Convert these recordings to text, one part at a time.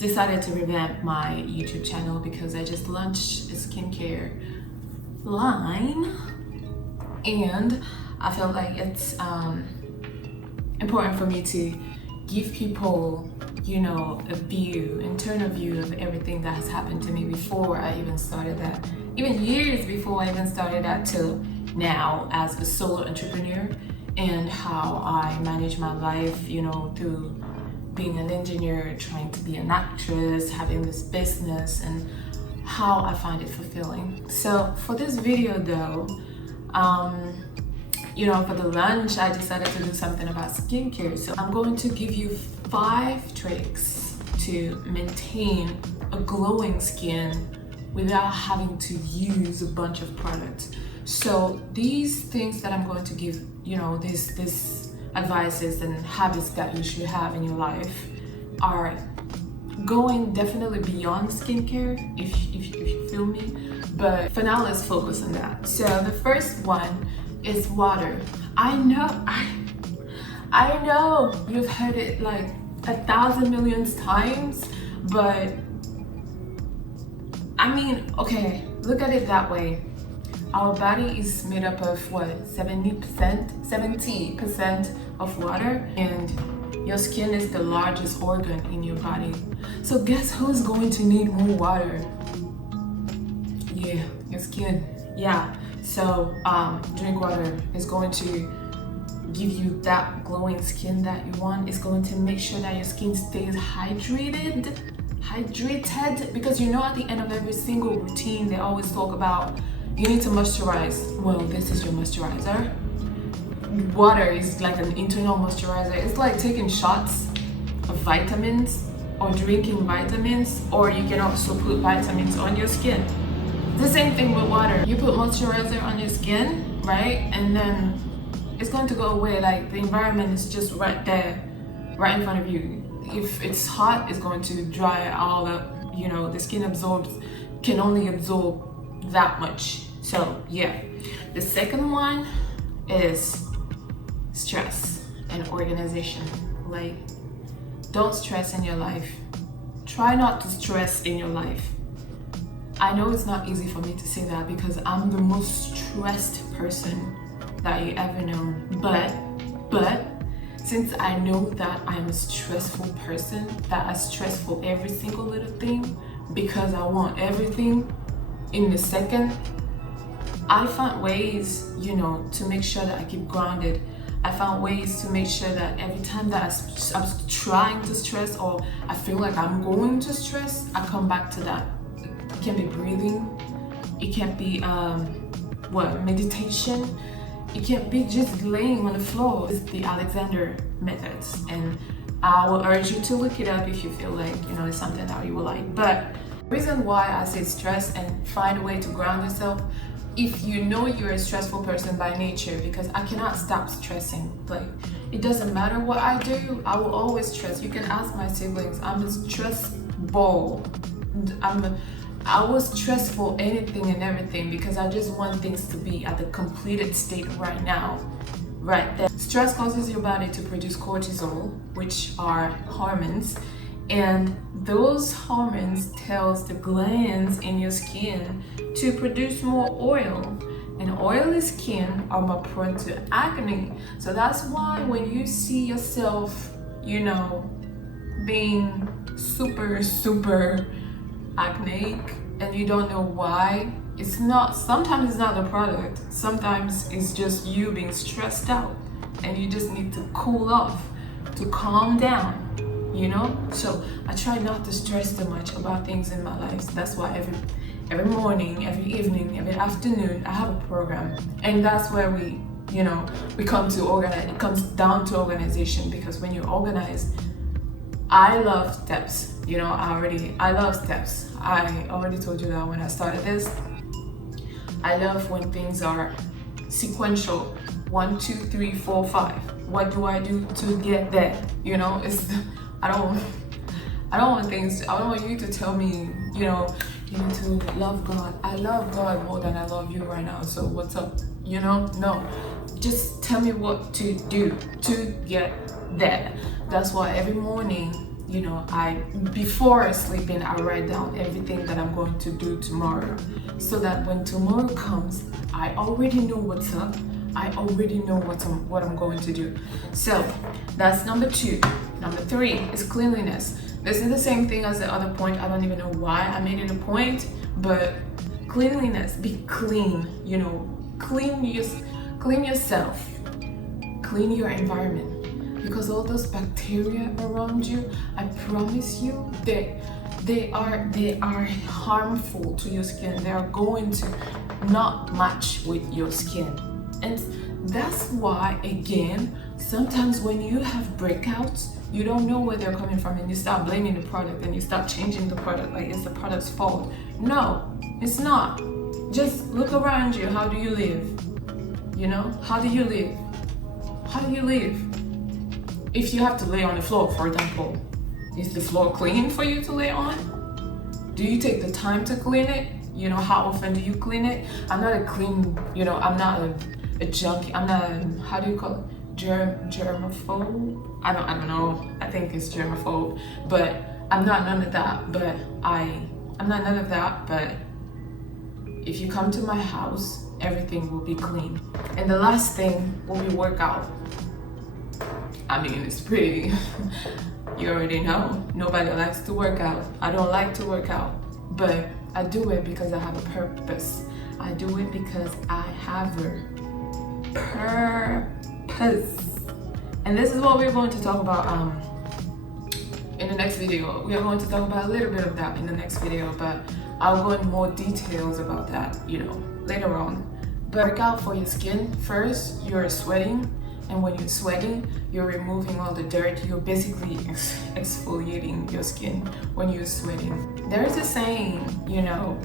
decided to revamp my YouTube channel because I just launched a skincare line, and I felt like it's important for me to give people, you know, a view, internal view of everything that has happened to me before I even started that, even years before I even started that, till now as a solo entrepreneur, and how I manage my life, you know, through being an engineer, trying to be an actress, having this business, and how I find it fulfilling. So for this video though, you know, for the launch, I decided to do something about skincare. So I'm going to give you 5 tricks to maintain a glowing skin without having to use a bunch of products. So these things that I'm going to give, you know, these advices and habits that you should have in your life are going definitely beyond skincare, if you feel me. But for now, let's focus on that. So the first one is water. I know you've heard it like 1,000 million times, but I mean, okay, look at it that way. Our body is made up of what, 70% of water, and your skin is the largest organ in your body. So guess who's going to need more water? Yeah, your skin. Yeah. So drink water. Is going to give you that glowing skin that you want. It's going to make sure that your skin stays hydrated, because you know at the end of every single routine they always talk about you need to moisturize. Well, this is your moisturizer. Water is like an internal moisturizer. It's like taking shots of vitamins or drinking vitamins, or you can also put vitamins on your skin. The same thing with water. You put moisturizer on your skin, right? And then it's going to go away. Like the environment is just right there, right in front of you. If it's hot, it's going to dry all up. You know, the skin can only absorb that much. So yeah. The second one is stress and organization. Like, don't stress in your life. Try not to stress in your life. I know it's not easy for me to say that because I'm the most stressed person that you ever know. But since I know that I'm a stressful person, that I stress for every single little thing because I want everything in a second, I found ways, you know, to make sure that I keep grounded. I found ways to make sure that every time that I'm trying to stress, or I feel like I'm going to stress, I come back to that. It can be breathing, it can be meditation, it can be just laying on the floor. It's the Alexander methods, and I will urge you to look it up if you feel like, you know, it's something that you will like. But the reason why I say stress and find a way to ground yourself, if you know you're a stressful person by nature, because I cannot stop stressing. Like, it doesn't matter what I do, I will always stress. You can ask my siblings. I'm a stress ball. I will stress for anything and everything because I just want things to be at the completed state right now, right there. Stress causes your body to produce cortisol, which are hormones, and those hormones tells the glands in your skin to produce more oil, and oily skin are more prone to acne. So that's why when you see yourself, you know, being super acneic and you don't know why, sometimes it's not the product, sometimes it's just you being stressed out and you just need to cool off, to calm down, you know. So I try not to stress too much about things in my life. So that's why every morning, every evening, every afternoon I have a program, and that's where we come to organize. It comes down to organization, because when you're organized, I love steps. You know, I love steps. I already told you that when I started this. I love when things are sequential. 1, 2, 3, 4, 5. What do I do to get there? You know, I don't want you to tell me, you know, you need to love God. I love God more than I love you right now. So what's up? You know, no. Just tell me what to do to get there. That's why every morning, you know, before sleeping, I write down everything that I'm going to do tomorrow, so that when tomorrow comes, I already know what's up. I already know what I'm going to do. So that's number 2. Number 3 is cleanliness. This is the same thing as the other point. I don't even know why I made it a point, but cleanliness, be clean, you know, clean yourself, clean your environment, because all those bacteria around you, I promise you, they are harmful to your skin. They are going to not match with your skin. And that's why, again, sometimes when you have breakouts, you don't know where they're coming from, and you start blaming the product, and you start changing the product like it's the product's fault. No, it's not. Just look around you. How do you live? You know, how do you live? How do you live? If you have to lay on the floor, for example, is the floor clean for you to lay on? Do you take the time to clean it? You know, how often do you clean it? I'm not a clean, you know, I'm not a junkie. I'm not how do you call it? Germaphobe? I don't know. I think it's germaphobe, but I'm not none of that. But I'm not none of that. But if you come to my house, everything will be clean. And the last thing will be workout. I mean, it's pretty. You already know. Nobody likes to work out. I don't like to work out, but I do it because I have a purpose. I do it because I have a purpose. And this is what we're going to talk about in the next video. We are going to talk about a little bit of that in the next video, but I'll go in more details about that, you know, later on. But work out for your skin. First, you're sweating, and when you're sweating, you're removing all the dirt. You're basically exfoliating your skin when you're sweating. There's a saying, you know,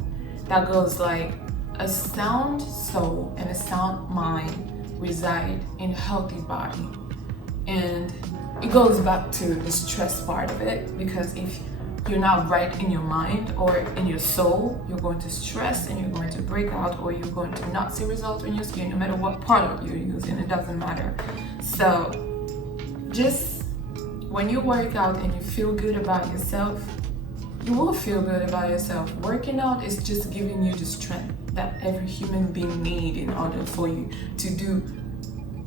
that goes like, a sound soul and a sound mind reside in a healthy body. And it goes back to the stress part of it, because if you're not right in your mind or in your soul, you're going to stress and you're going to break out, or you're going to not see results in your skin, no matter what product you're using. It doesn't matter. So just when you work out and you feel good about yourself, you will feel good about yourself. Working out is just giving you the strength that every human being needs in order for you to do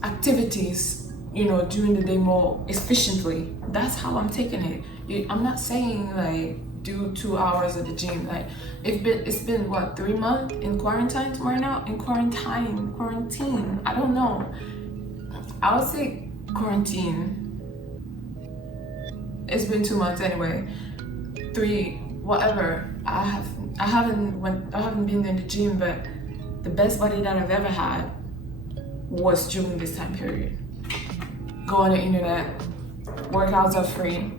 activities, you know, during the day more efficiently. That's how I'm taking it. I'm not saying like do 2 hours at the gym. Like it's been what, 3 months in quarantine right now? In quarantine. I don't know. I would say quarantine. It's been 2 months anyway. 3, whatever. I haven't been in the gym, but the best body that I've ever had was during this time period. Go on the internet, workouts are free,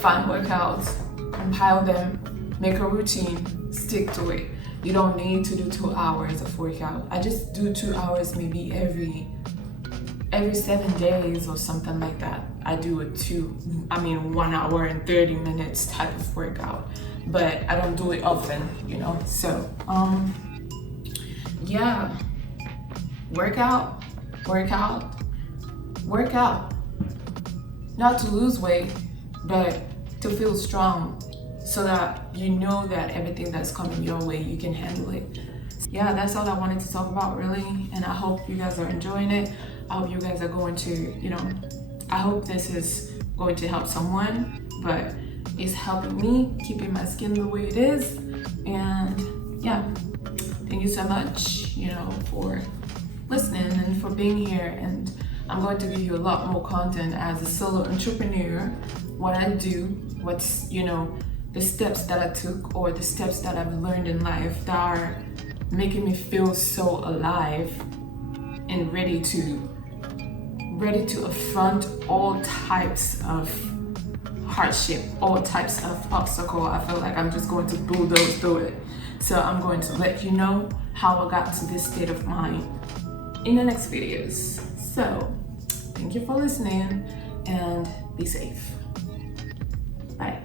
find workouts, compile them, make a routine, stick to it. You don't need to do 2 hours of workout. I just do 2 hours maybe every 7 days or something like that. I do a 1 hour and 30 minutes type of workout, but I don't do it often, you know. So yeah, work out. Not to lose weight, but to feel strong, so that you know that everything that's coming your way, you can handle it. Yeah, that's all I wanted to talk about, really, and I hope you guys are enjoying it. I hope you guys are going to, you know, I hope this is going to help someone, but it's helping me, keeping my skin the way it is. And yeah, thank you so much, you know, for listening and for being here. And I'm going to give you a lot more content as a solo entrepreneur, what I do, what's, you know, the steps that I took, or the steps that I've learned in life that are making me feel so alive and ready to affront all types of hardship, all types of obstacle. I feel like I'm just going to bulldoze through it. So I'm going to let you know how I got to this state of mind in the next videos. So thank you for listening, and be safe. Bye.